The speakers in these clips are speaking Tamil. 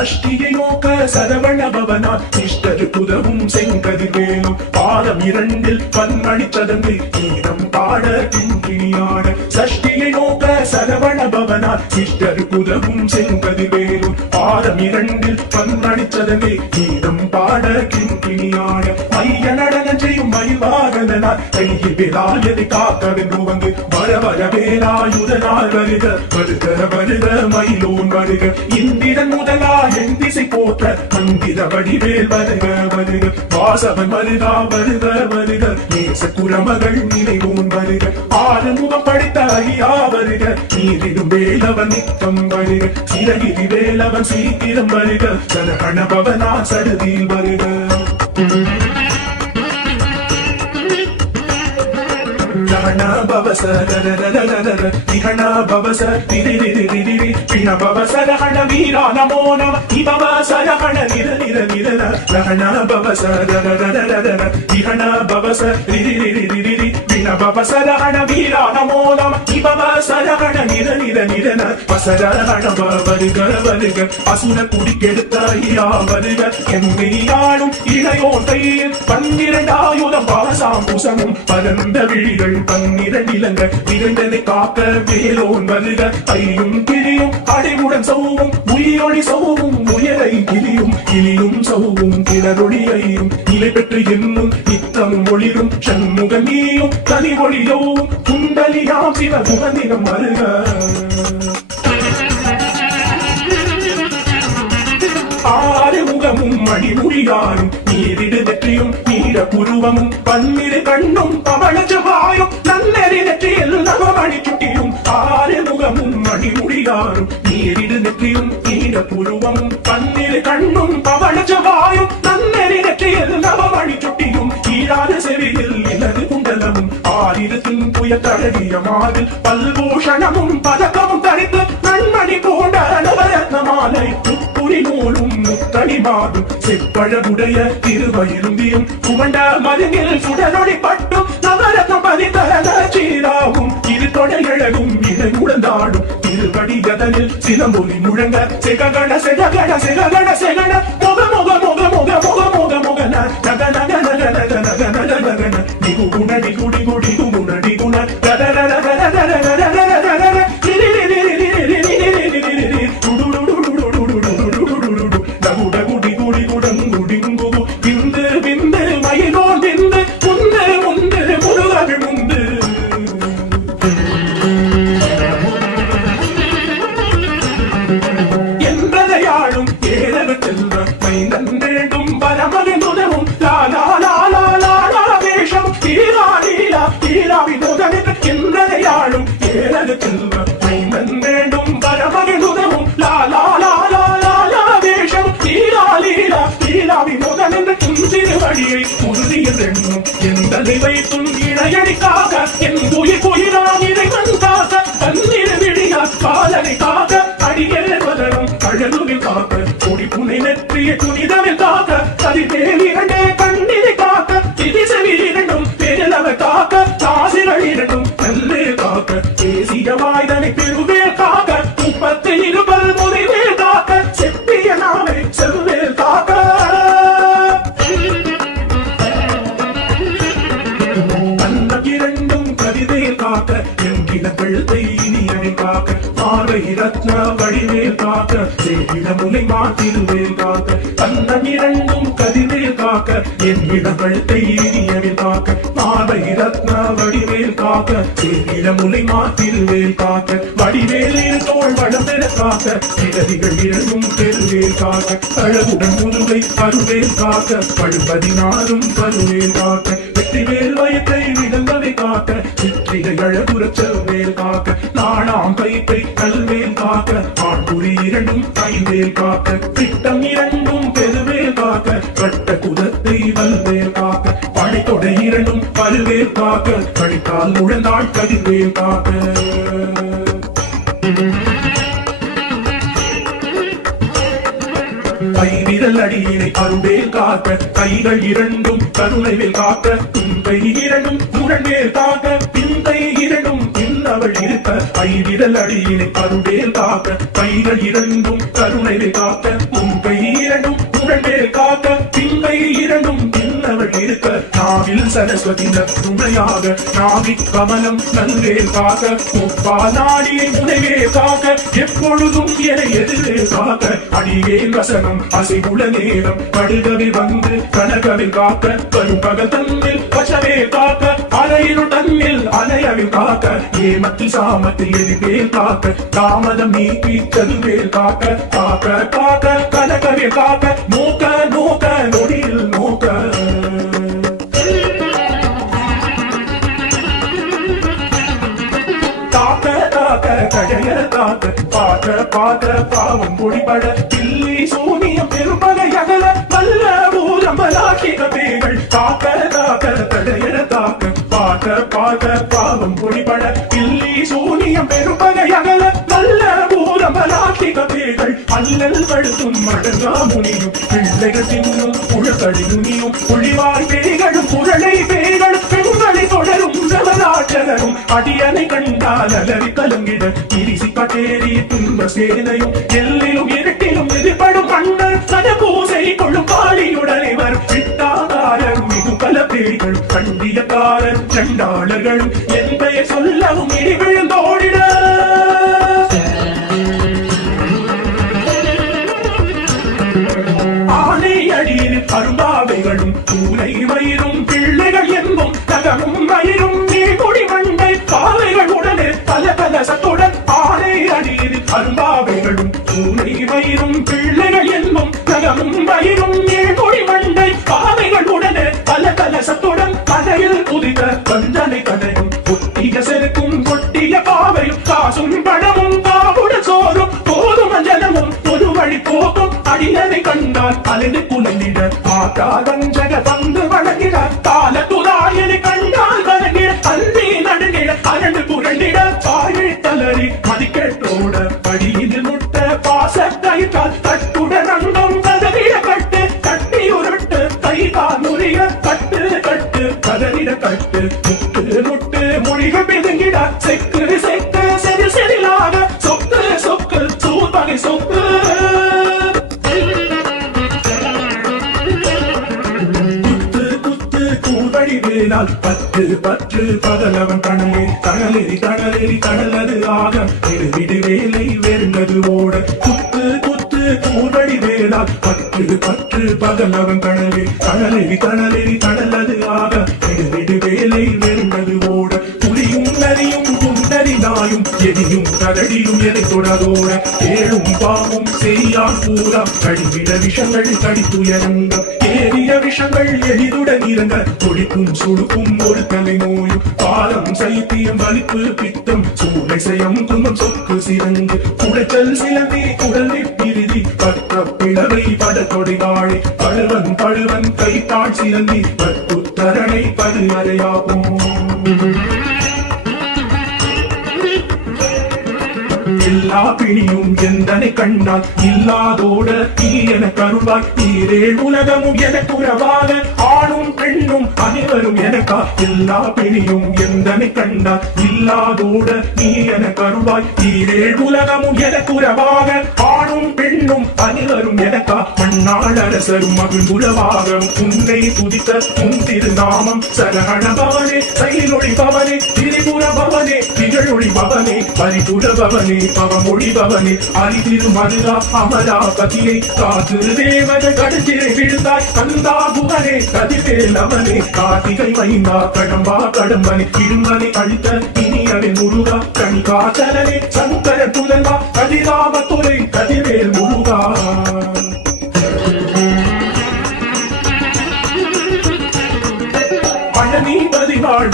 சஷ்டியை நோக்க சதவணபவனார் இஷ்டரு புதவும் செங்கதிர்வேலும் பாதம் இரண்டில் பன்மணி ததந்து கீதம் பாட பின்கிணியான சஷ்டியை நோக்க சதவணபவனார் இஷ்டரு புதவும் செங்கதிர்வேலும் பாதம் இரண்டில் பன்மணி ததந்து கீதம் பாட கிண்கிணியான மைய நட மயில்வாகனார் கையில் வேலாயதை காக்க வென்று வந்து வர வர வேலாயுதனால் வருக. வருக வருக மயிலோன் வருக. இந்திரன் முதலா என் திசை போற்ற மந்திர வடிவேல் வருக வருக. வாசவன் வருகா வருக வருக. நேச குரமகள் நினைவோன் வருக. ஆறுமுகம் படித்த ஐயா வருக. நீரிடும் வேலவன் நித்தம் வருக. சிறகிரி வேலவன் சீக்கிரம் வருக. சரகண பவனா சடுதியில் வருக. நிகணா பவச நிகணா பவச பிண பவசர ஹண வீரா நமோ நம இபவசர ஹண நிர நிர நிர ரஹணா பவச நிகணா பவச ரிரி ரிரி ரிரி ரஹண வீரா நமோ நம இபவ சரஹண நிர நிர நிரன வசரஹண வருக வருக அசுர குடிக்கெடுத்த வருக எம்மையாளும் இளையோன் கையில் பன்னிரண்டாயுதம் பாசாம் புசமும் பரந்த விழிகள் பன்னிரண்டிலங்க இரண்டனை காக்க வேலோன் வருக ஐயும் கிளியும் அடைவுடன் சௌவும் உயிரொளி சௌவும் உயரை கிளியும் கிளியும் நிலை பெற்று என்னும் இத்தம் ஒளிரும் சண்முகம் நீயும் கனி ஒளியோ குண்டலியாம் சிவ குகந்தினம் வருக ஆறு முகமும் மணிமுடியாரும் நீரிடு வெற்றியும் நீர புருவமும் பன்னிரு கண்ணும் பவள செவ்வாயும் நல்லறி நெற்றியில் நவமணி சுட்டியும். ஆறு முகமும் மணிமுடியாரும் நீரிடு நெற்றியும் நீர புருவமும் பன்னிரு கண்ணும் பவள செவ்வாயும் நல்லறி நெற்றியில் நவமணி சுட்டியும். ஈராத செவியில் இலது குண்டலமும் தழகிய மாதில் பல்பூஷணமும் பதக்கமும் தரித்து நன்மணி போன்ற நவரத்ன மாலை முப்புரி நூலும் முத்தணி மாதும் செப்பழகுடைய திருவயிருந்தியும் குமண்ட மருங்கில் சுடரொளி பட்டும் நவரத்னம் பதித்தரத சீராவும் இரு தொடையழகும் இதை உடந்தாடும் திருவடி கதனில் சிலம்பொலி முழங்க செககண செககண செககண செகண முக முக முக முக முக முக முக நக நக நக நக நக நக நக நக நக நக நக என்றென்னும் என் தலை வைத்தும் இணையடிக்காக என் உயிர் உயிரான் இறைவன் காக்க தன்னிரு விழியார் காலனை காக்க காக்க என்கிற கழுத்தை இனியனை காக்க பார்வை ரத்ன வடிவேல் காக்க சேகிட முனை மாத்திருவேல் காக்க அன்னம் இரண்டும் கதிவேல் காக்க என்கிற கழுத்தை இனியனை காக்க பார்வை ரத்ன வடிவேல் காக்க சேகிட முனை மாத்திருவேல் காக்க வடிவேலில் தோல் வளம் காக்க இடதிகள் இரண்டும் பெருவேல் காக்க அழகுடன் முதுவை அருவேல் காக்க பழுபதினாலும் பருவேல் காக்க வெற்றிவேல் வயத்தை விழுந்தவை காக்க சிற்றிகை அழகுறச் செல்வேல் காக்க நாணாம் கைப்பை கல்வேல் காக்க ஆண்குறி இரண்டும் ஐவேல் காக்க திட்டம் இரண்டும் பெருவேல் காக்க கட்ட குதத்தை வல்வேல் காக்க படைத்தொடை இரண்டும் பல்வேல் காக்க கழித்தால் முழந்தாள் கதிர்வேல் காக்க. கைவிரல் அடியினை அருவேல் காக்க கைகள் இரண்டும் கருணைவில் காக்க தும்பை இரண்டும் முரண்வேல் காக்க பிந்தை இரண்டும் பின்னவள் இருக்க கைவிரல் அடியினை அருவேல் காக்க கைகள் இரண்டும் கருணைவில் காக்க தும்பை இரண்டும் முரண்வேல் காக்க பிந்தை எடுக்க நாவில் சரஸ்வதி துணையாக நாவிக் கமலம் நல்வே காக்க முப்பா நாடியை முனைவே காக்க எப்பொழுதும் என எதிரே காக்க அடியே வசனம் அசைவுள்ள நேரம். கடுகவில் வந்து கனகவில் காக்க வரும் தன்னில் பசவே காக்க அலையினுள் தன்னில் அலையவில் காக்க ஏமத்தில் சாமத்தில் எதிர்வேல் காக்க தாமதம் நீக்கி கதுவேல் காக்க காக்க காக்க கனகவில் காக்க நோக்க நோக்க நொடியில் நோக்க தாக்க கழைய தாக்க பாவம் பொடிபட தில்லி சூனியம் பெருமலை அகல நல்ல ஊரமலாக்கிக பேகள் தாக்க தாக்க கழைய தாக்க பாக்க பாக்க பாவம் பொடிபட தில்லி சூனியம் பெருமலை அகல நல்ல ஊரமலாக்கிக பேகள் அல்லல் படுத்தும் மடங்கா முனியும் பிள்ளைகள் தின்னும் புழக்கடி முனியும் புள்ளிவார் பேய்களும் குரலை பேய்களும் ரவலாற்றரும் அடியனை கண்டால் அலறி கலங்கிட. இரிசி பட்டேறி துன்ப சேனையும் எல்லிலும் இருட்டிலும் எதிர்படும் மன்னர் சத பூசை கொள்ளும் காளியுடனே வரும் விட்டாதாரர் மிகு பல பேய்களும் கண்டியக்காரர் சண்டாளர்களும் என் பெயர் சொல்லவும் இடி விழுந்தோடிட. அடியில் அரும்பாவைகளும் பூனை வயிறும் பிள்ளைகள் எங்கும் தகமும் மயிரும் பல பல அடியில் அரும்பாவைகளும் பூனை வயிறும் பிள்ளைகள் என்பும் நகமும் வயிறும் ஏழ்மொழி மண்டை பாவைகளுடனே பல கலசத்துடன் கதையில் புதித வஞ்சனை கதையும் ஒட்டிய செருக்கும் ஒட்டிய பாவையும் காசும் பணமும் காவுட சோறும் போதும் ஜனமும் பொது வழி போக்கும் அடியனை கண்டால் அலைந்து குலைந்திட மாதா கஞ்சக முட்டு முட்டு மொழிகள் பிதுங்கிட செக்கு செக்கு செதி செதிலாக சொக்கு சொக்கு சூப்பகை சொக்கு. குத்து குத்து பத்து பற்று பகலவன் கணலே தணலேறி தணலேறி தணலது ஆக விடு வேலை வெறுந்தது ஓட குத்து குத்து கூவடி வேலால் பத்து பற்று பகலவன் கணலே தணலேறி தணலேறி தணலது நாயும் எரியும் கரடியும் எதை தொடரோட ஏழும் பாவும் செய்யான் பூரா கழிவிட விஷங்கள் கடித்துயரங்க ஏறிய விஷங்கள் எளிதுடன் இறங்க. கொடிக்கும் சுடுக்கும் ஒரு தலை நோயும். பாலம் சைத்தியம் வலிப்பு பித்தம். சூளை செய்யம் துன்பம் சொக்கு சிறங்கு. குடைச்சல் சிலந்தி குடல் பிரிதி. பற்ற பிளவை பட தொடைவாழை பழுவன் பழுவன் கைத்தாள் சிலந்தி. பத்துத்தரணை பது அறையாகும். எல்லா பிணியும் எந்தனை கண்டால் இல்லாதோட நீ என கருவாய் நீரே உலகமும் எனக்கு உறவாக ஆணும் பெண்ணும் அனைவரும் எனக்கா? எல்லா பிணியும் எந்தனை கண்டால் இல்லாதோட நீ என கருவாய் நீரே உலகமும் எனக்கு உறவாக ஆணும் பெண்ணும் அனைவரும் எனக்கா? மண்ணாள் அரசரும் மகிழ்வுறவாக உன்னை துதித்த உன் திருநாமம் சரகண பவனே செயலொளி பவனே திரிபுர பவனே திகழொளி பவனே பரிபுடபவனே பவமொழி பவனே அரிதிரு மருதா அமராபதியை காத்து தேவத கடுஞ்சிறை விழுந்தாய் கந்தா புகனே கதிர்வேல் அவனே கார்த்திகை வைந்தா கடம்பா கடம்பனே இருமனை அழித்த இனியவன் முருகா கணிகாச்சலனே சங்கர புலங்கா கதிராமத்துறை கதிர்வேல் முருகா. பழனி பதிவாழ்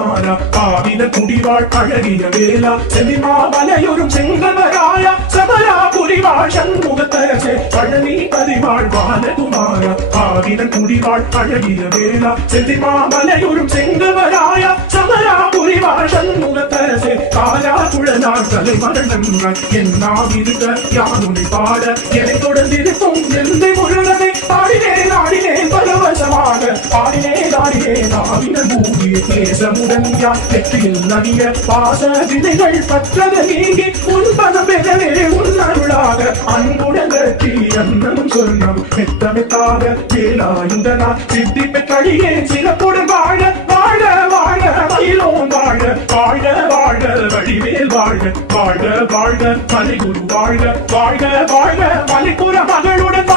பாலகுமாரா பாவின குடிவாழ் அழகிய வேலா செவிமாமலையொரும் செங்கமராய சபரா புரிவாழ் சண்முகத்தரசே. பழனி பதிவாழ் பாலகுமாரா பாவின குடிவாழ் அழகிய வேலா செவிமாமலையொரும் செங்கமராய சபரா புரிவாழ் சண்முகத்தரசே. காலா குழ தலை மரணங்கள் என் நாவிருக்க யானுனை பாட. என்னை தொடர்ந்திருக்கும் எந்த முழுவதை பாடினேன் ஆடினேன் பரவசமாக. பாடினேன் ஆடினேன் ஆவின பூமியை தேசமுடன் யார் வெற்றியில் நதிய பாச விதைகள் பற்றது நீங்கி உன்பதம் பெறவே உன்னருளாக அன்புடன் கட்டி அன்னம் சொன்னம் மெத்தமெத்தாக மெத்தாக வேலாயுந்த நான் சித்தி பெற்றடியே சிறப்புடன் வாழ வாழ வாழ மயிலோம் வாழ வாழ வாழ வடிவேல் வாழ வாழ வாழ மலைகுரு வாழ வாழ வாழ மலைக்குற மகளுடன்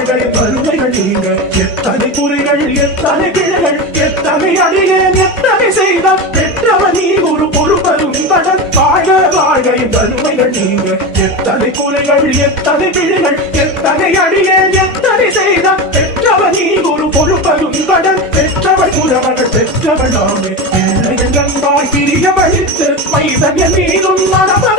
வாழ வறுமைகள் நீங்க. எத்தனை குறிகள் எத்தனை கிளைகள் எத்தனை அடியேன் எத்தனை செய்த பெற்றவன் நீ ஒரு பொறுப்பரும் படன் வாழ வாழ வறுமைகள் நீங்க. எத்தனை குறைகள் எத்தனை கிளைகள் எத்தனை அடியேன் எத்தனை செய்த பெற்றவன் நீ ஒரு பொறுப்பரும் படன் பெற்றவள் குறவர்கள் பெற்றவளாமே எங்கன்பாய் பிரிய வழித்து மைதன் மீதும் மனமகள்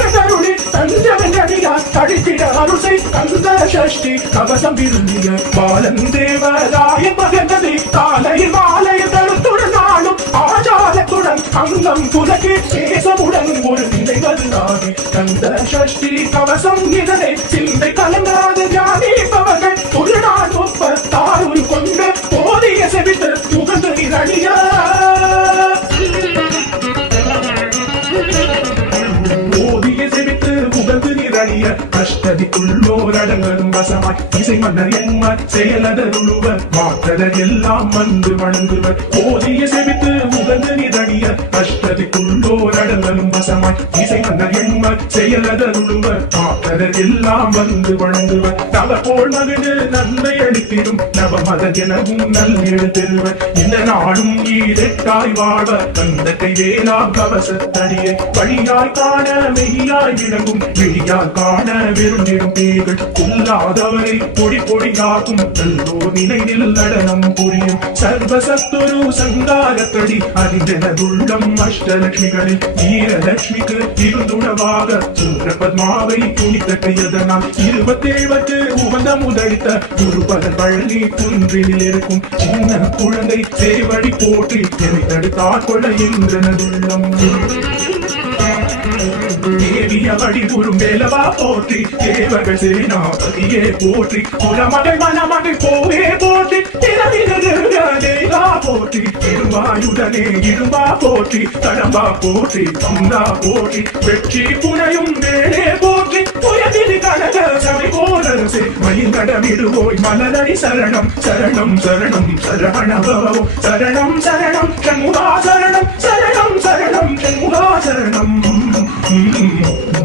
அடியார் தடித்திட அருசை தந்த சஷ்டி கவசம் விரும்பிய பாலன் தேவராய மகனதி தாலை மாலை தருத்துடன் நாளும் ஆச்சாரத்துடன் அங்கம் புலகே தேசமுடன் ஒரு நிலை வருநாடி கந்த சஷ்டி கவசம் இதனை சிந்தை கலங்காத ஜானிப்பவர்கள் ஒரு நாள் முப்பத்தாறு கொண்டு போதிய செவித்து புகழ்ந்து நிரடிய புகழ்ந்து நிரழிய வசமாய் இசை மன்னர் என்மார் செயலதருளுவர். மாற்றலர் எல்லாம் வந்து வணங்குவர். போதிய செவித்து புகழ்ந்து நிரழிய அஷ்டதிக்குள்ளோரடங்கரும் வசமாய் இசை மன்னர் எண்மர் செயலதருளுவர் மாற்றலர் எல்லாம் வந்து வணங்குவர். நவ போல் மகிழ்ந்து நன்மை அளித்திடும் நவ மத எனவும் நல்நெழு இந்த நாளும் ஈரெட்டாய் வாழ்வர். தந்த கைவேலா கவசத்தடியை. வழியாய் காண மெய்யாய் விளங்கும். விழியாய் காண விரும்பிடும் பேர்கள் இல்லாதவரை பொடி பொடியாகும் நல்லோ நினைவில் நடனம் புரியும். சர்வசத்துரு சங்காரத்தடி. அறிந்தனதுள்ளம் அஷ்டலட்சுமிகளில் வீரலட்சுமிக்கு இருந்துணவாக சூரபத்மாவை துணித்த கையதனால் இருபத்தேழுக்கு உகந்த முதலித்த குருபதன் பழனி குன்றினில் இருக்கும் சின்ன குழந்தை சேவடி போற்றி எதை தடுத்தார் கொள்ள என்றனதுள்ளம் தேவிய வடிவுறும் வேலவா போற்றி. தேவர்கள் சேனாபதியே போற்றி. குலமகள் மணமகள் போவே போற்றி. திறவினா போற்றி. இரும்பாயுடனே இருவா போற்றி. தடம்பா போற்றி பந்தா போற்றி. வெற்றி புனையும் வேலே போற்றி. புயதிரி கனக சபை போலரசே மயில் கடமிடுவோய் மலரடி சரணம். சரணம் சரணம் சரணபவோ சரணம் சரணம் சண்முகா சரணம். சரணம் சரணம் சண்முகா சரணம். Mm-hmm.